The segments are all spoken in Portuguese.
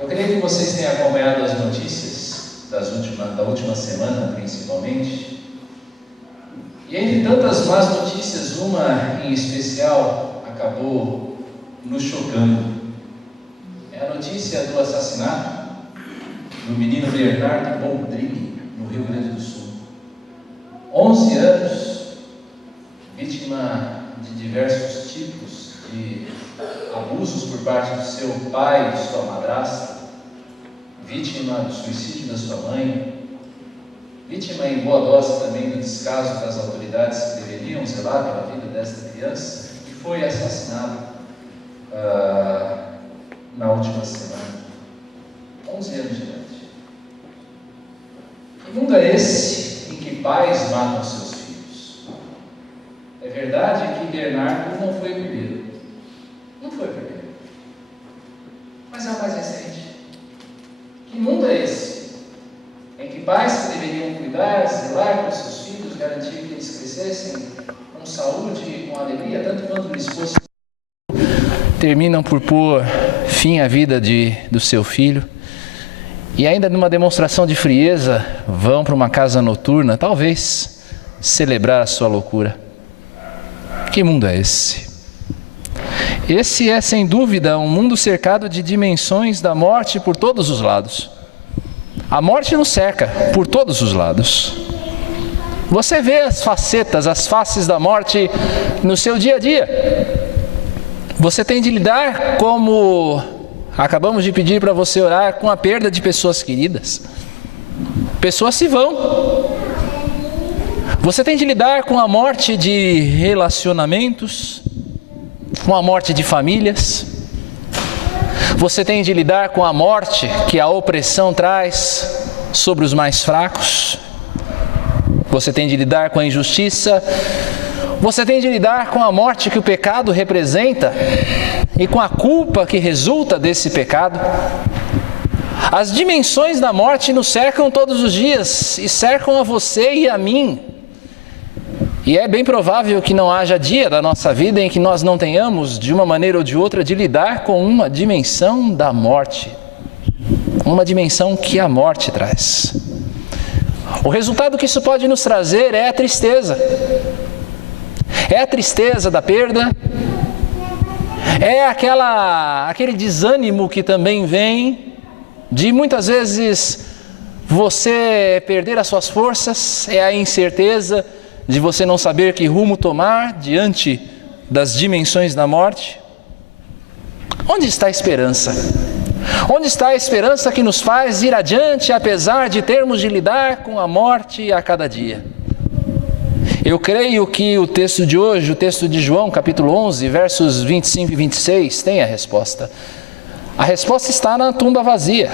Eu creio que vocês tenham acompanhado as notícias da última semana, principalmente. E entre tantas más notícias, uma em especial acabou nos chocando. É a notícia do assassinato do menino Bernardo Boldrini, no Rio Grande do Sul. 11 anos, vítima de diversos tipos de abusos por parte do seu pai, de sua madrasta, vítima do suicídio da sua mãe, vítima em boa dose também do descaso das autoridades que deveriam zelar pela vida desta criança, e foi assassinado na última semana, 11 anos de idade. Que mundo é esse em que pais matam seus filhos? É verdade que Bernardo não foi o primeiro. Não foi o primeiro. Mas é o mais recente. Que mundo é esse em que pais que deveriam cuidar, zelar por seus filhos, garantir que eles crescessem com saúde e com alegria, tanto quanto lhes fosse, terminam por pôr fim à vida do seu filho e ainda numa demonstração de frieza vão para uma casa noturna, talvez celebrar a sua loucura. Que mundo é esse? Esse é sem dúvida um mundo cercado de dimensões da morte por todos os lados. A morte nos cerca por todos os lados. Você vê as facetas, as faces da morte no seu dia a dia. Você tem de lidar, como acabamos de pedir para você orar, com a perda de pessoas queridas. Pessoas se vão. Você tem de lidar com a morte de relacionamentos, com a morte de famílias. Você tem de lidar com a morte que a opressão traz sobre os mais fracos. Você tem de lidar com a injustiça. Você tem de lidar com a morte que o pecado representa e com a culpa que resulta desse pecado. As dimensões da morte nos cercam todos os dias e cercam a você e a mim. E é bem provável que não haja dia da nossa vida em que nós não tenhamos, de uma maneira ou de outra, de lidar com uma dimensão da morte. Uma dimensão que a morte traz. O resultado que isso pode nos trazer é a tristeza. É a tristeza da perda. É aquele desânimo que também vem de muitas vezes você perder as suas forças. É a incerteza de você não saber que rumo tomar diante das dimensões da morte. Onde está a esperança? Onde está a esperança que nos faz ir adiante, apesar de termos de lidar com a morte a cada dia? Eu creio que o texto de hoje, o texto de João, capítulo 11, versos 25 e 26, tem a resposta. A resposta está na tumba vazia,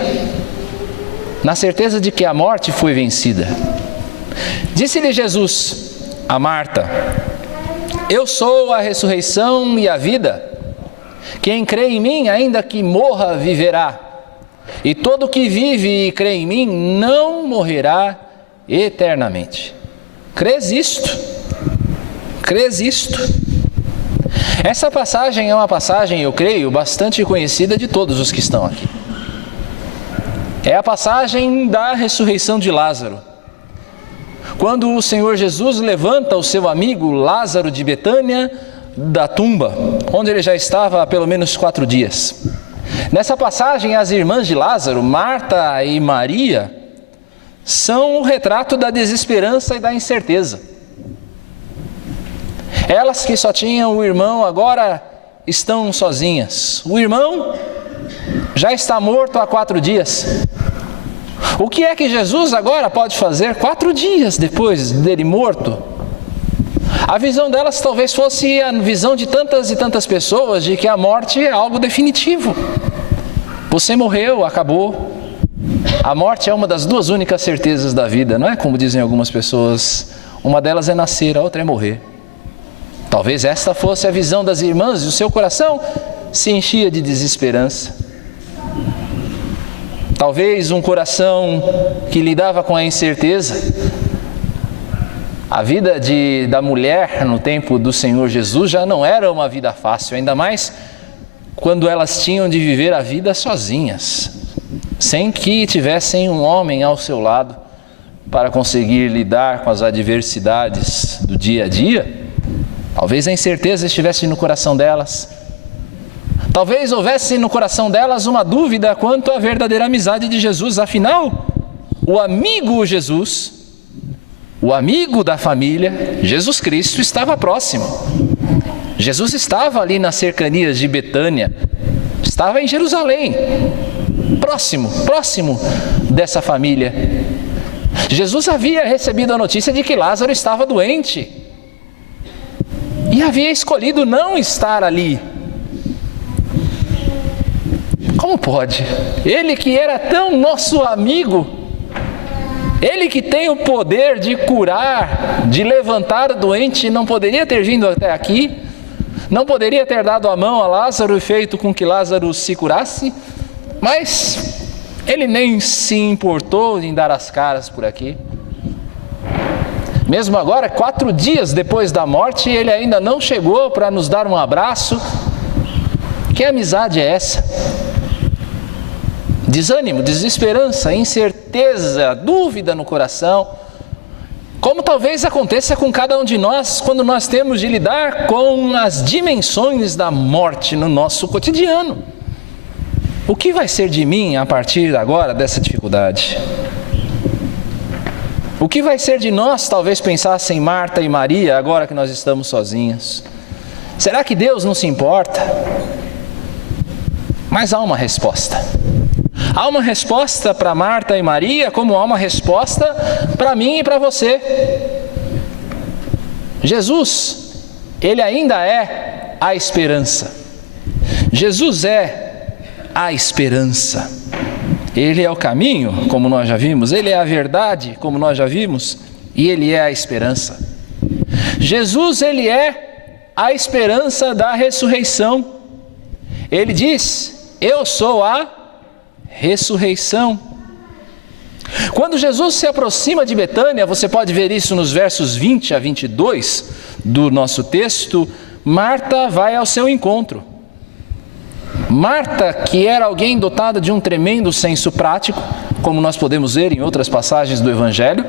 na certeza de que a morte foi vencida. Disse-lhe Jesus a Marta: eu sou a ressurreição e a vida. Quem crê em mim, ainda que morra, viverá. E todo que vive e crê em mim não morrerá eternamente. Crês isto? Crês isto? Essa passagem é uma passagem, eu creio, bastante conhecida de todos os que estão aqui. É a passagem da ressurreição de Lázaro. Quando o Senhor Jesus levanta o seu amigo Lázaro de Betânia da tumba, onde ele já estava há pelo menos 4 dias. Nessa passagem, as irmãs de Lázaro, Marta e Maria, são o retrato da desesperança e da incerteza. Elas que só tinham o irmão, agora estão sozinhas. O irmão já está morto há 4 dias. O que é que Jesus agora pode fazer 4 dias depois dele morto? A visão delas talvez fosse a visão de tantas e tantas pessoas de que a morte é algo definitivo. Você morreu, acabou. A morte é uma das 2 únicas certezas da vida, não é como dizem algumas pessoas. Uma delas é nascer, a outra é morrer. Talvez esta fosse a visão das irmãs e o seu coração se enchia de desesperança. Talvez um coração que lidava com a incerteza. A vida da mulher no tempo do Senhor Jesus já não era uma vida fácil, ainda mais quando elas tinham de viver a vida sozinhas. sem que tivessem um homem ao seu lado para conseguir lidar com as adversidades do dia a dia, talvez a incerteza estivesse no coração delas. Talvez houvesse no coração delas uma dúvida quanto à verdadeira amizade de Jesus. Afinal, o amigo Jesus, o amigo da família, Jesus Cristo, estava próximo. Jesus estava ali nas cercanias de Betânia, estava em Jerusalém, próximo dessa família. Jesus havia recebido a notícia de que Lázaro estava doente e havia escolhido não estar ali. Como pode? Ele que era tão nosso amigo, ele que tem o poder de curar, de levantar o doente, não poderia ter vindo até aqui? Não poderia ter dado a mão a Lázaro e feito com que Lázaro se curasse? Mas ele nem se importou em dar as caras por aqui. Mesmo agora, 4 dias depois da morte, ele ainda não chegou para nos dar um abraço. Que amizade é essa? Desânimo, desesperança, incerteza, dúvida no coração, como talvez aconteça com cada um de nós quando nós temos de lidar com as dimensões da morte no nosso cotidiano. O que vai ser de mim a partir agora dessa dificuldade? O que vai ser de nós, talvez pensassem Marta e Maria, agora que nós estamos sozinhos? Será que Deus não se importa? Mas há uma resposta. Há uma resposta para Marta e Maria, como há uma resposta para mim e para você. Jesus, Ele ainda é a esperança. Jesus é a esperança. Ele é o caminho, como nós já vimos. Ele é a verdade, como nós já vimos. E Ele é a esperança. Jesus, Ele é a esperança da ressurreição. Ele diz: eu sou a ressurreição. Quando Jesus se aproxima de Betânia, você pode ver isso nos versos 20 a 22 do nosso texto, Marta vai ao seu encontro. Marta, que era alguém dotada de um tremendo senso prático, como nós podemos ver em outras passagens do Evangelho,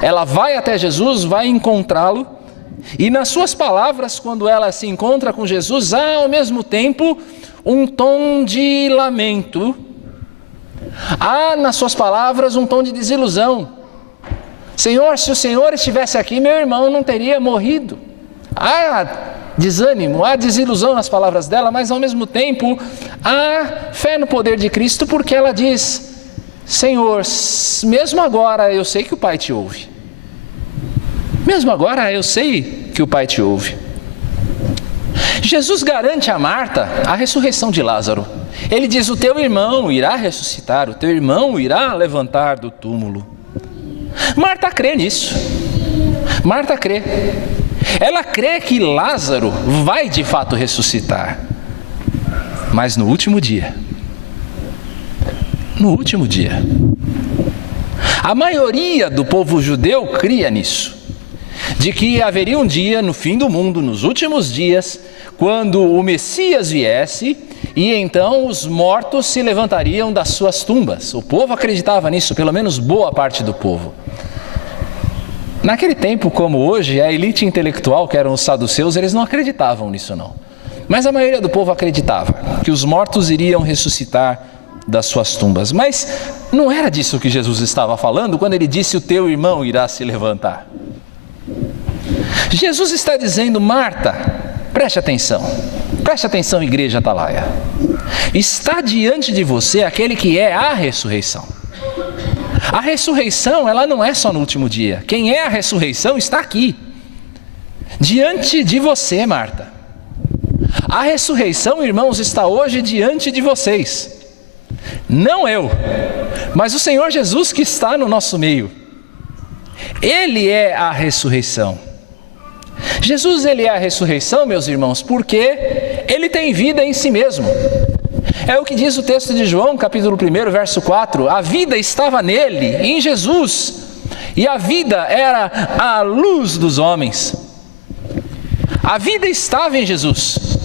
ela vai até Jesus, vai encontrá-lo, e nas suas palavras, quando ela se encontra com Jesus, há ao mesmo tempo um tom de lamento. Há nas suas palavras um tom de desilusão. Senhor, se o Senhor estivesse aqui, meu irmão não teria morrido. Há desânimo, há desilusão nas palavras dela, mas ao mesmo tempo há fé no poder de Cristo, porque ela diz: Senhor, mesmo agora eu sei que o Pai te ouve. Mesmo agora eu sei que o Pai te ouve. Jesus garante a Marta a ressurreição de Lázaro. Ele diz: o teu irmão irá ressuscitar, o teu irmão irá levantar do túmulo. Marta crê nisso. Marta crê. Ela crê que Lázaro vai de fato ressuscitar. Mas no último dia. No último dia. A maioria do povo judeu cria nisso. De que haveria um dia no fim do mundo, nos últimos dias, quando o Messias viesse, e então os mortos se levantariam das suas tumbas. O povo acreditava nisso, pelo menos boa parte do povo. Naquele tempo, como hoje, a elite intelectual, que eram os saduceus, eles não acreditavam nisso não. Mas a maioria do povo acreditava que os mortos iriam ressuscitar das suas tumbas. Mas não era disso que Jesus estava falando quando ele disse: o teu irmão irá se levantar. Jesus está dizendo: Marta, preste atenção, igreja Atalaia. Está diante de você aquele que é a ressurreição. A ressurreição, ela não é só no último dia. Quem é a ressurreição está aqui, diante de você, Marta. A ressurreição, irmãos, está hoje diante de vocês. Não eu, mas o Senhor Jesus que está no nosso meio. Ele é a ressurreição. Jesus, Ele é a ressurreição, meus irmãos, porque Ele tem vida em si mesmo. É o que diz o texto de João, capítulo 1, verso 4. A vida estava nele, em Jesus, e a vida era a luz dos homens. A vida estava em Jesus.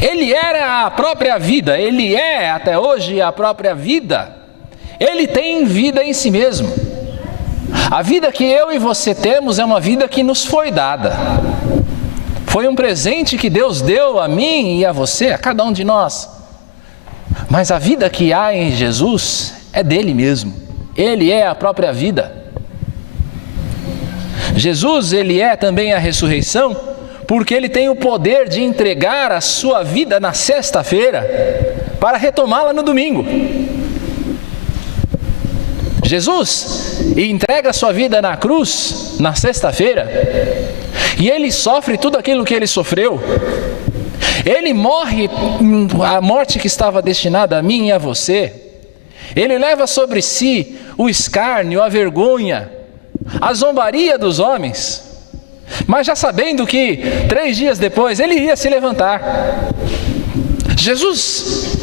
Ele era a própria vida, Ele é até hoje a própria vida. Ele tem vida em si mesmo. A vida que eu e você temos é uma vida que nos foi dada. Foi um presente que Deus deu a mim e a você, a cada um de nós. Mas a vida que há em Jesus é dele mesmo. Ele é a própria vida. Jesus, ele é também a ressurreição, porque ele tem o poder de entregar a sua vida na sexta-feira para retomá-la no domingo. Jesus entrega a sua vida na cruz na sexta-feira e ele sofre tudo aquilo que ele sofreu. Ele morre a morte que estava destinada a mim e a você. Ele leva sobre si o escárnio, a vergonha, a zombaria dos homens, mas já sabendo que 3 dias depois ele iria se levantar. Jesus,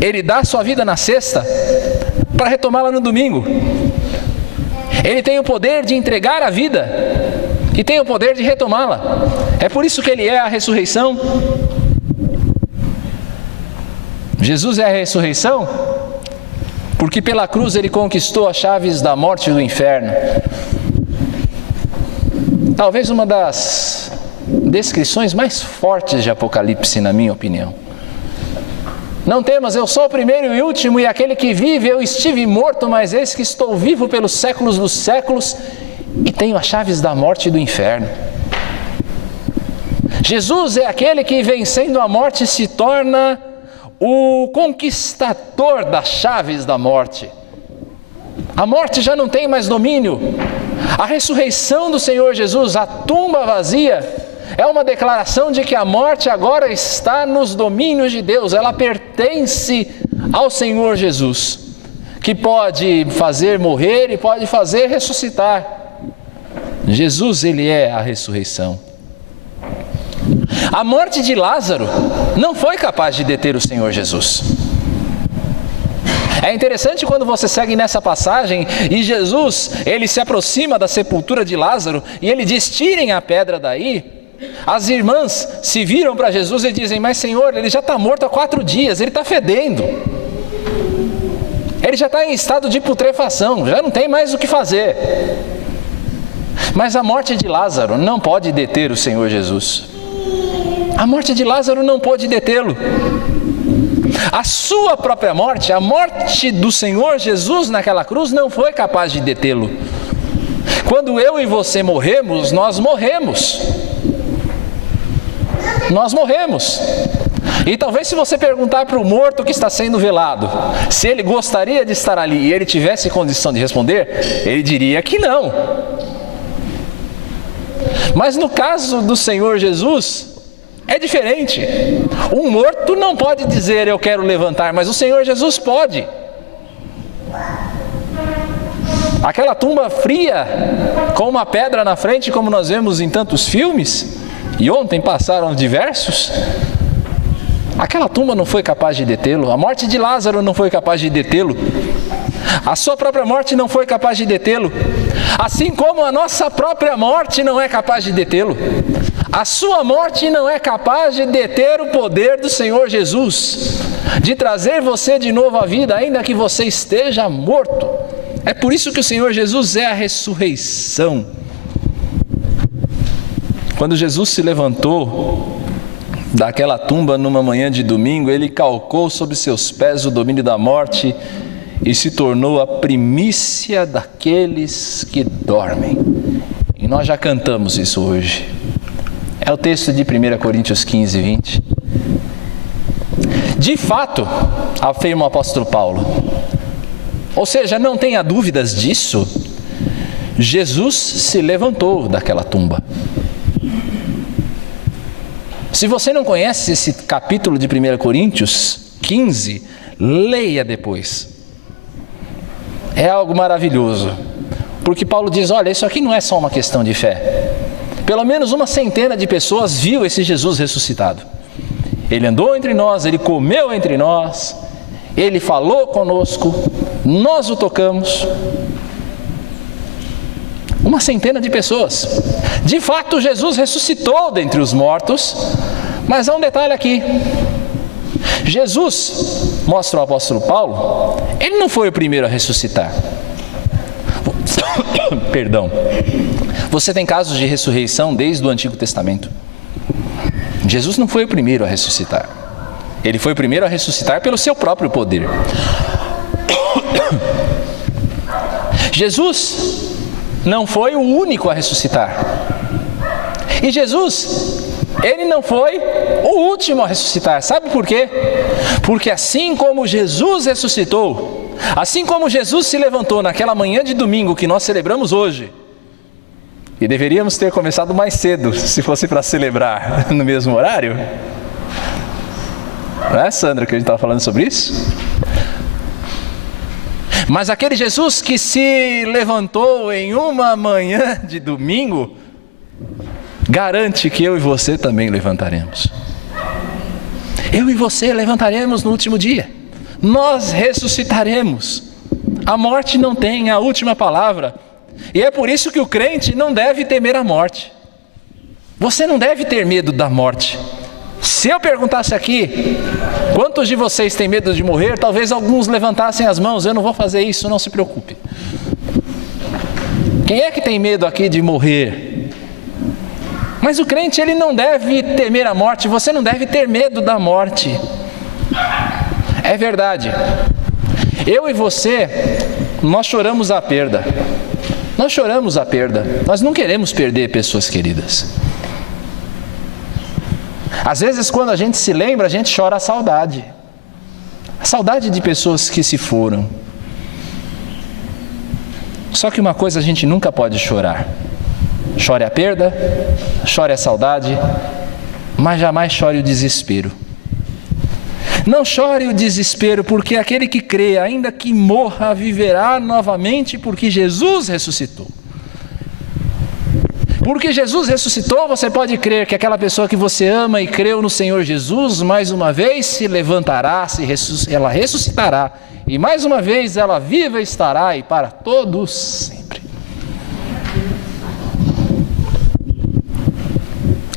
ele dá a sua vida na sexta para retomá-la no domingo. Ele tem o poder de entregar a vida e tem o poder de retomá-la. É por isso que ele é a ressurreição. Jesus é a ressurreição porque pela cruz ele conquistou as chaves da morte e do inferno. Talvez uma das descrições mais fortes de Apocalipse, na minha opinião. Não temas, eu sou o primeiro e último, e aquele que vive. Eu estive morto, mas eis que estou vivo pelos séculos dos séculos, e tenho as chaves da morte e do inferno. Jesus é aquele que, vencendo a morte, se torna o conquistador das chaves da morte. A morte já não tem mais domínio. A ressurreição do Senhor Jesus, a tumba vazia, é uma declaração de que a morte agora está nos domínios de Deus. Ela pertence ao Senhor Jesus, que pode fazer morrer e pode fazer ressuscitar. Jesus, ele é a ressurreição. A morte de Lázaro não foi capaz de deter o Senhor Jesus. É interessante quando você segue nessa passagem e Jesus, ele se aproxima da sepultura de Lázaro e ele diz: tirem a pedra daí. As irmãs se viram para Jesus e dizem: mas Senhor, ele já está morto há 4 dias, ele está fedendo. Ele já está em estado de putrefação, já não tem mais o que fazer. Mas a morte de Lázaro não pode deter o Senhor Jesus. A morte de Lázaro não pôde detê-lo. A sua própria morte, a morte do Senhor Jesus naquela cruz, não foi capaz de detê-lo. Quando eu e você morremos, nós morremos. Nós morremos. E talvez se você perguntar para o morto que está sendo velado, se ele gostaria de estar ali e ele tivesse condição de responder, ele diria que não. Mas no caso do Senhor Jesus, é diferente. Um morto não pode dizer eu quero levantar, mas o Senhor Jesus pode. Aquela tumba fria, com uma pedra na frente, como nós vemos em tantos filmes, e ontem passaram diversos, aquela tumba não foi capaz de detê-lo. A morte de Lázaro não foi capaz de detê-lo. A sua própria morte não foi capaz de detê-lo. Assim como a nossa própria morte não é capaz de detê-lo. A sua morte não é capaz de deter o poder do Senhor Jesus, de trazer você de novo à vida, ainda que você esteja morto. É por isso que o Senhor Jesus é a ressurreição. Quando Jesus se levantou daquela tumba numa manhã de domingo, ele calcou sobre seus pés o domínio da morte e se tornou a primícia daqueles que dormem. E nós já cantamos isso hoje. É o texto de 1 Coríntios 15, 20. De fato, afirma o apóstolo Paulo, ou seja, não tenha dúvidas disso, Jesus se levantou daquela tumba. Se você não conhece esse capítulo de 1 Coríntios 15, leia depois. É algo maravilhoso, porque Paulo diz: olha, isso aqui não é só uma questão de fé. Pelo menos 100 de pessoas viu esse Jesus ressuscitado. Ele andou entre nós, ele comeu entre nós, ele falou conosco, nós o tocamos. 100 de pessoas. De fato, Jesus ressuscitou dentre os mortos, mas há um detalhe aqui. Jesus, mostra o apóstolo Paulo, ele não foi o primeiro a ressuscitar. Perdão. Você tem casos de ressurreição desde o Antigo Testamento. Jesus não foi o primeiro a ressuscitar. Ele foi o primeiro a ressuscitar pelo seu próprio poder. Jesus não foi o único a ressuscitar. E Jesus, ele não foi o último a ressuscitar. Sabe por quê? Porque assim como Jesus ressuscitou, assim como Jesus se levantou naquela manhã de domingo que nós celebramos hoje, e deveríamos ter começado mais cedo, se fosse para celebrar no mesmo horário. Não é, Sandra, que a gente estava falando sobre isso? Mas aquele Jesus que se levantou em uma manhã de domingo, garante que eu e você também levantaremos. Eu e você levantaremos no último dia. Nós ressuscitaremos. A morte não tem a última palavra. E é por isso que o crente não deve temer a morte. Você não deve ter medo da morte. Se eu perguntasse aqui, quantos de vocês têm medo de morrer? Talvez alguns levantassem as mãos. Eu não vou fazer isso, não se preocupe. Quem é que tem medo aqui de morrer? Mas o crente, ele não deve temer a morte. Você não deve ter medo da morte. É verdade. Eu e você, nós choramos a perda. Nós choramos a perda. Nós não queremos perder pessoas queridas. Às vezes, quando a gente se lembra, a gente chora a saudade. A saudade de pessoas que se foram. Só que uma coisa a gente nunca pode chorar. Chore a perda, chore a saudade, mas jamais chore o desespero. Não chore o desespero, porque aquele que crê, ainda que morra, viverá novamente, porque Jesus ressuscitou. Porque Jesus ressuscitou, você pode crer que aquela pessoa que você ama e creu no Senhor Jesus, mais uma vez se levantará, ela ressuscitará, e mais uma vez ela viva estará, e para todos sempre.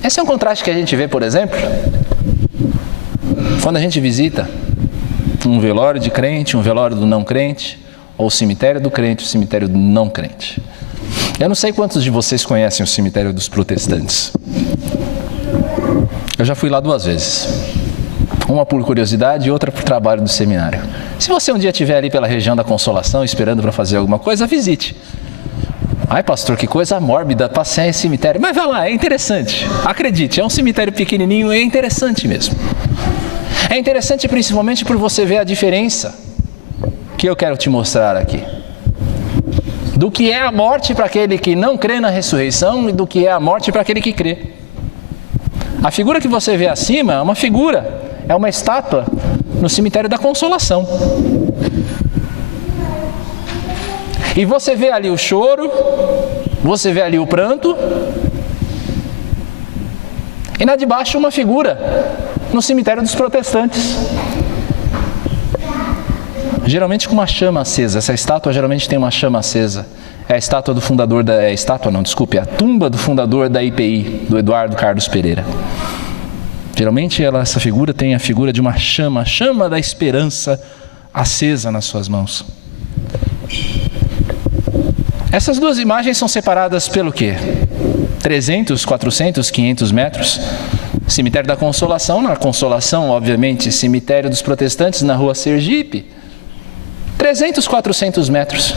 Esse é um contraste que a gente vê, por exemplo, quando a gente visita um velório de crente, um velório do não crente, ou o cemitério do crente, o cemitério do não crente. Eu não sei quantos de vocês conhecem o cemitério dos protestantes. Eu já fui lá 2 vezes. Uma por curiosidade e outra por trabalho do seminário. Se você um dia estiver ali pela região da Consolação, esperando para fazer alguma coisa, visite. Ai, pastor, que coisa mórbida passear em cemitério. Mas vai lá, é interessante. Acredite, é um cemitério pequenininho, é interessante mesmo. É interessante principalmente por você ver a diferença que eu quero te mostrar aqui. Do que é a morte para aquele que não crê na ressurreição e do que é a morte para aquele que crê. A figura que você vê acima é uma figura, é uma estátua no cemitério da Consolação. E você vê ali o choro, você vê ali o pranto, e na de baixo uma figura no cemitério dos protestantes. Geralmente com uma chama acesa. Essa estátua geralmente tem uma chama acesa. É a estátua do fundador da... É a tumba do fundador da IPI, do Eduardo Carlos Pereira. Geralmente essa figura tem a figura de uma chama, a chama da esperança acesa nas suas mãos. Essas 2 imagens são separadas pelo quê? 300, 400, 500 metros. Cemitério da Consolação, na Consolação, obviamente, cemitério dos protestantes na rua Sergipe. 300, 400 metros.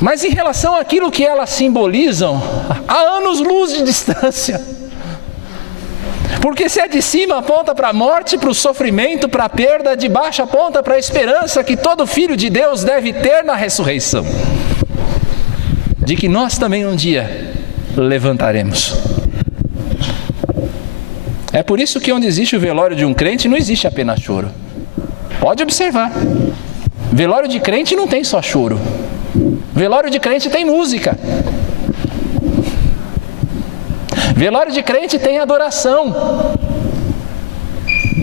Mas em relação àquilo que elas simbolizam, há anos-luz de distância. Porque se a de cima aponta para a morte, para o sofrimento, para a perda, de baixo aponta para a esperança que todo filho de Deus deve ter na ressurreição. De que nós também um dia levantaremos. É por isso que onde existe o velório de um crente, não existe apenas choro. Pode observar. Velório de crente não tem só choro. Velório de crente tem música. Velório de crente tem adoração.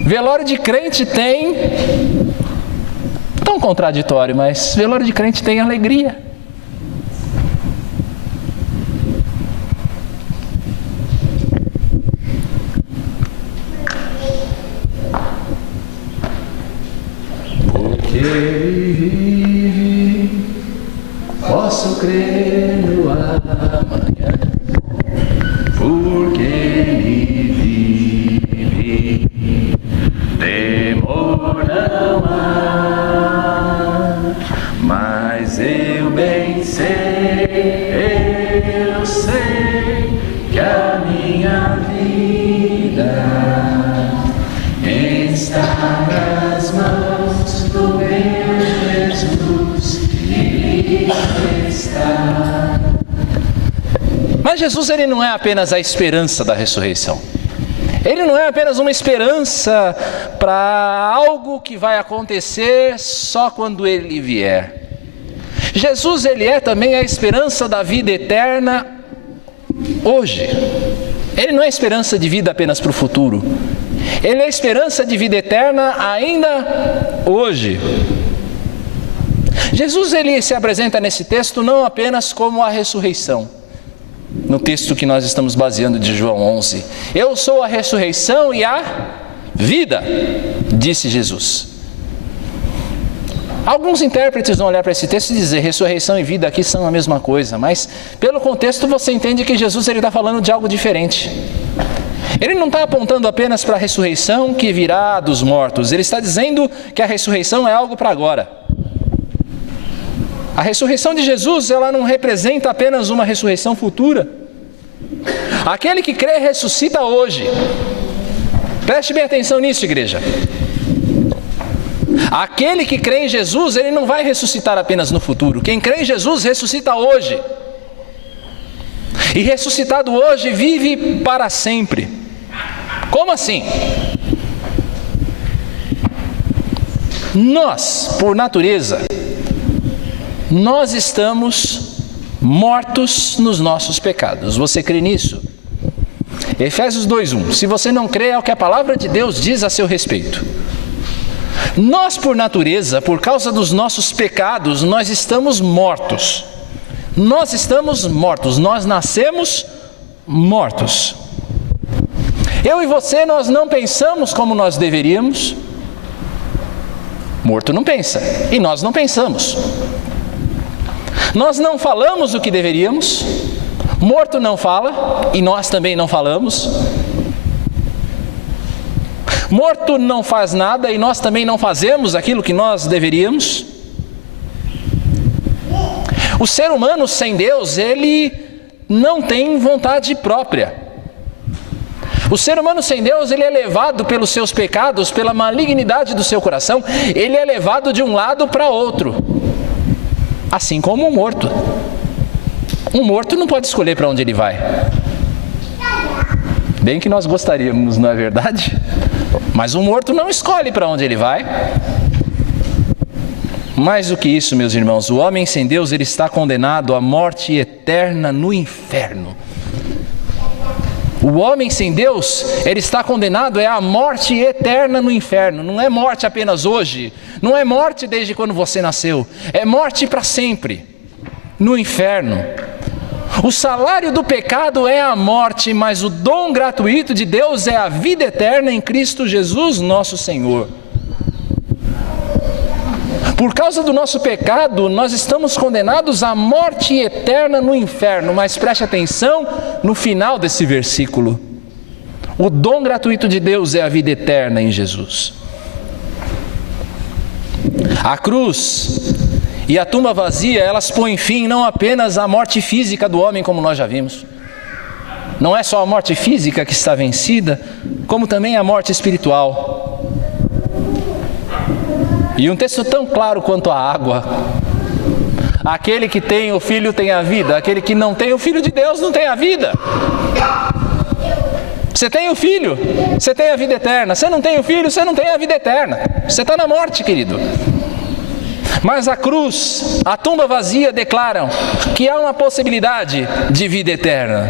Velório de crente tem... Tão contraditório, mas velório de crente tem alegria. porque Ele vive, posso crer no amanhã, porque Ele vive, temor não há, mas eu bem sei, eu sei que a minha vida está nas mãos do meu Jesus, Ele está. Mas Jesus, Ele não é apenas a esperança da ressurreição. Ele não é apenas uma esperança para algo que vai acontecer só quando Ele vier. Jesus, Ele é também a esperança da vida eterna hoje. Ele não é esperança de vida apenas para o futuro. Ele é esperança de vida eterna ainda hoje. Jesus, Ele se apresenta nesse texto não apenas como a ressurreição. No texto que nós estamos baseando de João 11. Eu sou a ressurreição e a vida, disse Jesus. Alguns intérpretes vão olhar para esse texto e dizer, ressurreição e vida aqui são a mesma coisa. Mas pelo contexto você entende que Jesus está falando de algo diferente. Ele não está apontando apenas para a ressurreição que virá dos mortos. Ele está dizendo que a ressurreição é algo para agora. A ressurreição de Jesus, ela não representa apenas uma ressurreição futura. Aquele que crê ressuscita hoje. Preste bem atenção nisso, igreja. Aquele que crê em Jesus, ele não vai ressuscitar apenas no futuro. Quem crê em Jesus ressuscita hoje. E ressuscitado hoje vive para sempre. Como assim? Nós, por natureza, nós estamos mortos nos nossos pecados. Você crê nisso? Efésios 2:1. Se você não crê, é o que a palavra de Deus diz a seu respeito. Nós, por natureza, por causa dos nossos pecados, nós estamos mortos. Nós estamos mortos, nós nascemos mortos. Eu e você, nós não pensamos como nós deveríamos. Morto não pensa, e nós não pensamos. Nós não falamos o que deveríamos. Morto não fala, e nós também não falamos. Morto não faz nada, e nós também não fazemos aquilo que nós deveríamos. O ser humano sem Deus, ele não tem vontade própria. O ser humano sem Deus, ele é levado pelos seus pecados, pela malignidade do seu coração, ele é levado de um lado para outro. Assim como um morto. Um morto não pode escolher para onde ele vai. Bem que nós gostaríamos, não é verdade? Mas um morto não escolhe para onde ele vai. Mais do que isso, meus irmãos, o homem sem Deus, ele está condenado à morte eterna no inferno. O homem sem Deus, ele está condenado à morte eterna no inferno. Não é morte apenas hoje, não é morte desde quando você nasceu, é morte para sempre, no inferno. O salário do pecado é a morte, mas o dom gratuito de Deus é a vida eterna em Cristo Jesus, nosso Senhor. Por causa do nosso pecado, nós estamos condenados à morte eterna no inferno. Mas preste atenção no final desse versículo. O dom gratuito de Deus é a vida eterna em Jesus. A cruz e a tumba vazia, elas põem fim não apenas à morte física do homem, como nós já vimos. Não é só a morte física que está vencida, como também a morte espiritual. E um texto tão claro quanto a água. Aquele que tem o Filho tem a vida, aquele que não tem o Filho de Deus não tem a vida. Você tem o Filho, você tem a vida eterna. Você não tem o Filho, você não tem a vida eterna. Você está na morte, querido. Mas a cruz, a tumba vazia declaram que há uma possibilidade de vida eterna,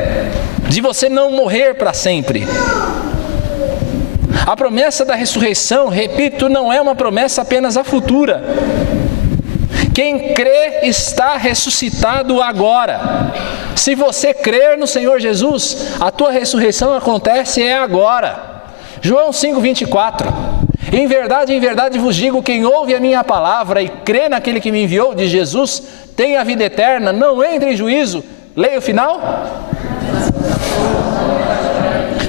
de você não morrer para sempre. A promessa da ressurreição, repito, não é uma promessa apenas a futura. Quem crê está ressuscitado agora. Se você crer no Senhor Jesus, a tua ressurreição acontece agora. João 5:24. Em verdade vos digo, quem ouve a minha palavra e crê naquele que me enviou, de Jesus, tem a vida eterna, não entra em juízo. Leia o final.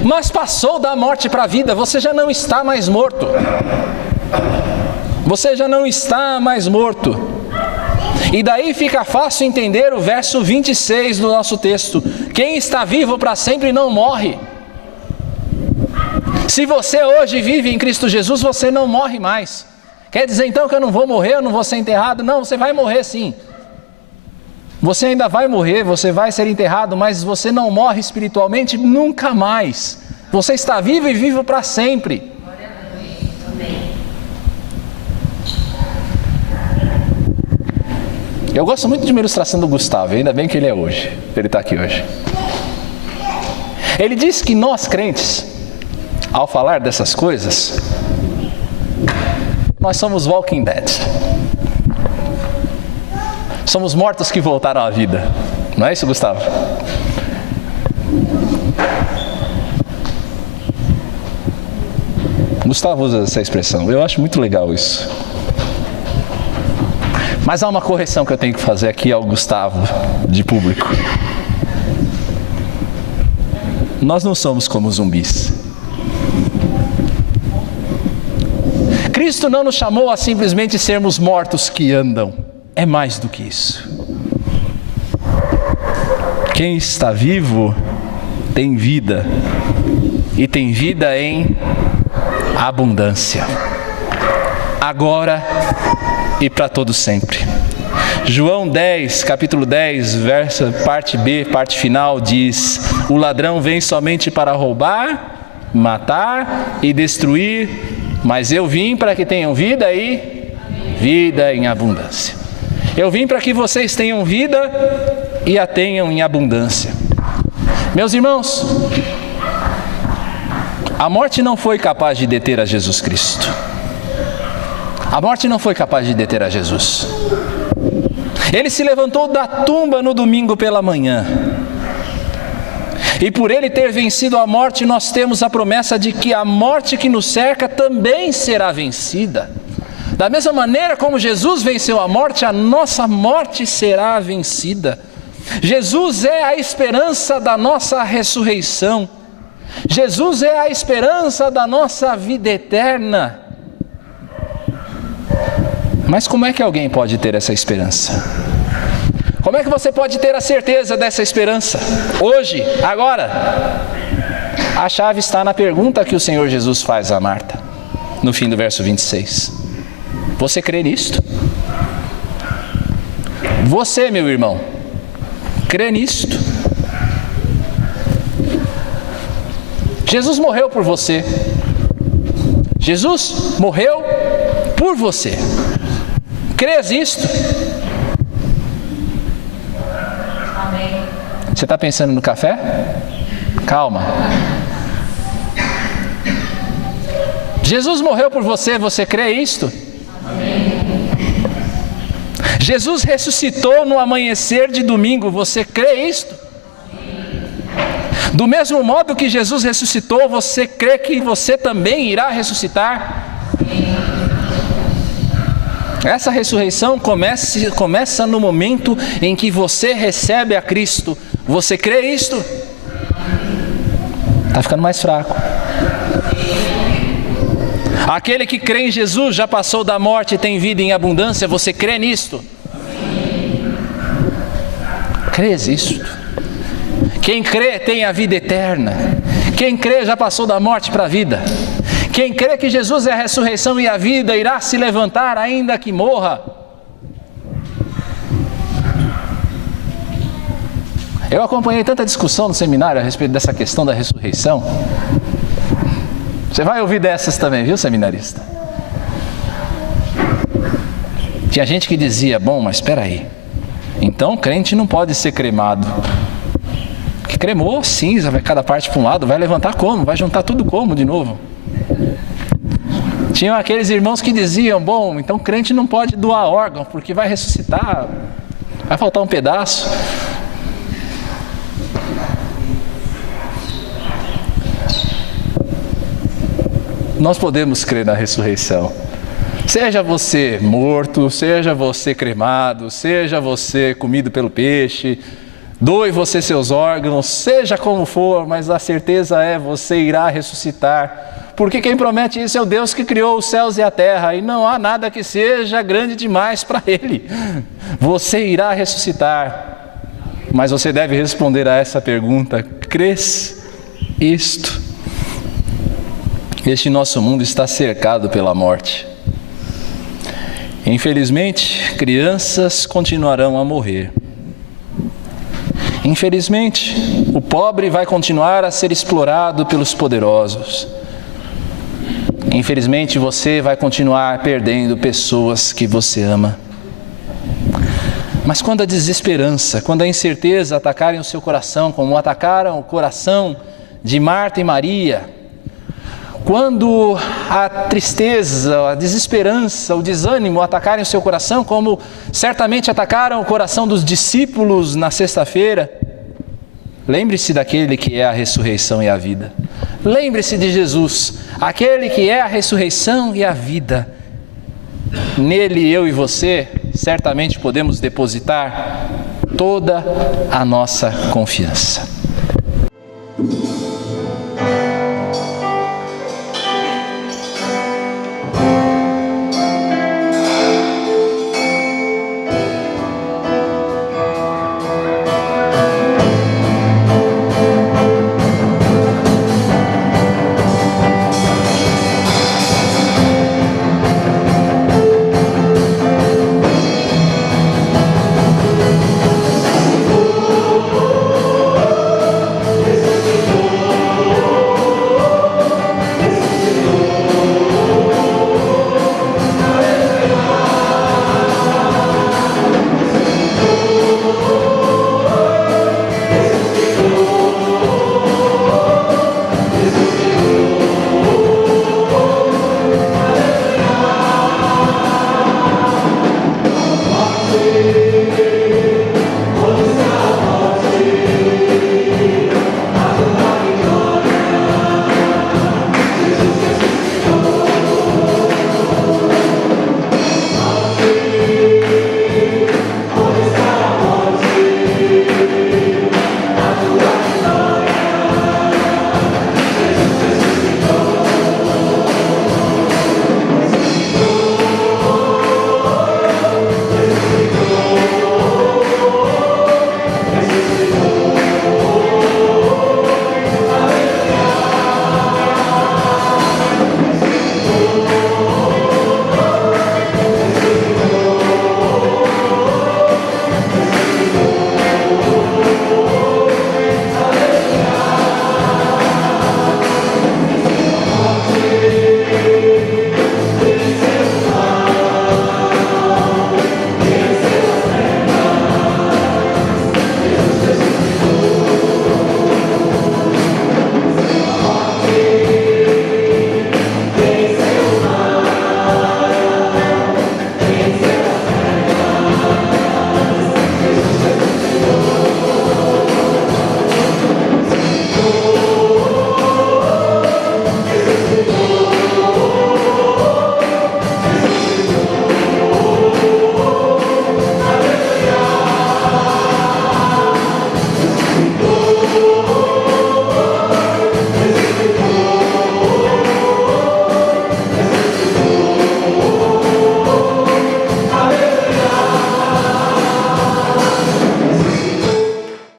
Mas passou da morte para a vida, você já não está mais morto. Você já não está mais morto. E daí fica fácil entender o verso 26 do nosso texto. Quem está vivo para sempre não morre. Se você hoje vive em Cristo Jesus, você não morre mais. Quer dizer então que eu não vou morrer, eu não vou ser enterrado? Não, você vai morrer sim. Você ainda vai morrer, você vai ser enterrado, mas você não morre espiritualmente nunca mais. Você está vivo e vivo para sempre. Eu gosto muito de uma ilustração do Gustavo, ainda bem que ele está aqui hoje. Ele diz que nós crentes, ao falar dessas coisas, nós somos walking dead. Somos mortos que voltaram à vida. Não é isso, Gustavo? Gustavo usa essa expressão. Eu acho muito legal isso. Mas há uma correção que eu tenho que fazer aqui ao Gustavo, de público. Nós não somos como zumbis. Cristo não nos chamou a simplesmente sermos mortos que andam. É mais do que isso. Quem está vivo tem vida. E tem vida em abundância. Agora e para todo sempre. João 10, capítulo 10, verso, parte B, parte final, diz: o ladrão vem somente para roubar, matar e destruir, mas eu vim para que tenham vida e vida em abundância. Eu vim para que vocês tenham vida e a tenham em abundância. Meus irmãos, a morte não foi capaz de deter a Jesus Cristo. A morte não foi capaz de deter a Jesus. Ele se levantou da tumba no domingo pela manhã. E por ele ter vencido a morte, nós temos a promessa de que a morte que nos cerca também será vencida. Da mesma maneira como Jesus venceu a morte, a nossa morte será vencida. Jesus é a esperança da nossa ressurreição. Jesus é a esperança da nossa vida eterna. Mas como é que alguém pode ter essa esperança? Como é que você pode ter a certeza dessa esperança? Hoje, agora? A chave está na pergunta que o Senhor Jesus faz a Marta, no fim do verso 26. Você crê nisto? Você, meu irmão, crê nisto? Jesus morreu por você. Jesus morreu por você. Crês isto? Amém. Você está pensando no café? Calma. Jesus morreu por você, você crê isto? Amém. Jesus ressuscitou no amanhecer de domingo, você crê isto? Amém. Do mesmo modo que Jesus ressuscitou, você crê que você também irá ressuscitar? Amém. Essa ressurreição começa no momento em que você recebe a Cristo. Você crê isto? Está ficando mais fraco. Aquele que crê em Jesus já passou da morte e tem vida em abundância. Você crê nisto? Crês isto? Quem crê tem a vida eterna. Quem crê já passou da morte para a vida. Quem crê que Jesus é a ressurreição e a vida irá se levantar ainda que morra. Eu acompanhei tanta discussão no seminário a respeito dessa questão da ressurreição. Você vai ouvir dessas também, viu, seminarista? Tinha gente que dizia: bom, mas espera aí, então crente não pode ser cremado. Que cremou, cinza, vai cada parte para um lado, vai levantar como? Vai juntar tudo como de novo? Tinham aqueles irmãos que diziam: bom, então crente não pode doar órgão, porque vai ressuscitar, vai faltar um pedaço. nós podemos crer na ressurreição. Seja você morto, seja você cremado, seja você comido pelo peixe, doe você seus órgãos, seja como for, mas a certeza é, você irá ressuscitar. Porque quem promete isso é o Deus que criou os céus e a terra, e não há nada que seja grande demais para Ele. Você irá ressuscitar, mas você deve responder a essa pergunta: crês isto? Este nosso mundo está cercado pela morte. Infelizmente, crianças continuarão a morrer. Infelizmente, o pobre vai continuar a ser explorado pelos poderosos. Infelizmente, você vai continuar perdendo pessoas que você ama. Mas quando a desesperança, quando a incerteza atacarem o seu coração, como atacaram o coração de Marta e Maria, quando a tristeza, a desesperança, o desânimo atacarem o seu coração, como certamente atacaram o coração dos discípulos na sexta-feira, lembre-se daquele que é a ressurreição e a vida. Lembre-se de Jesus, aquele que é a ressurreição e a vida. Nele, eu e você, certamente podemos depositar toda a nossa confiança.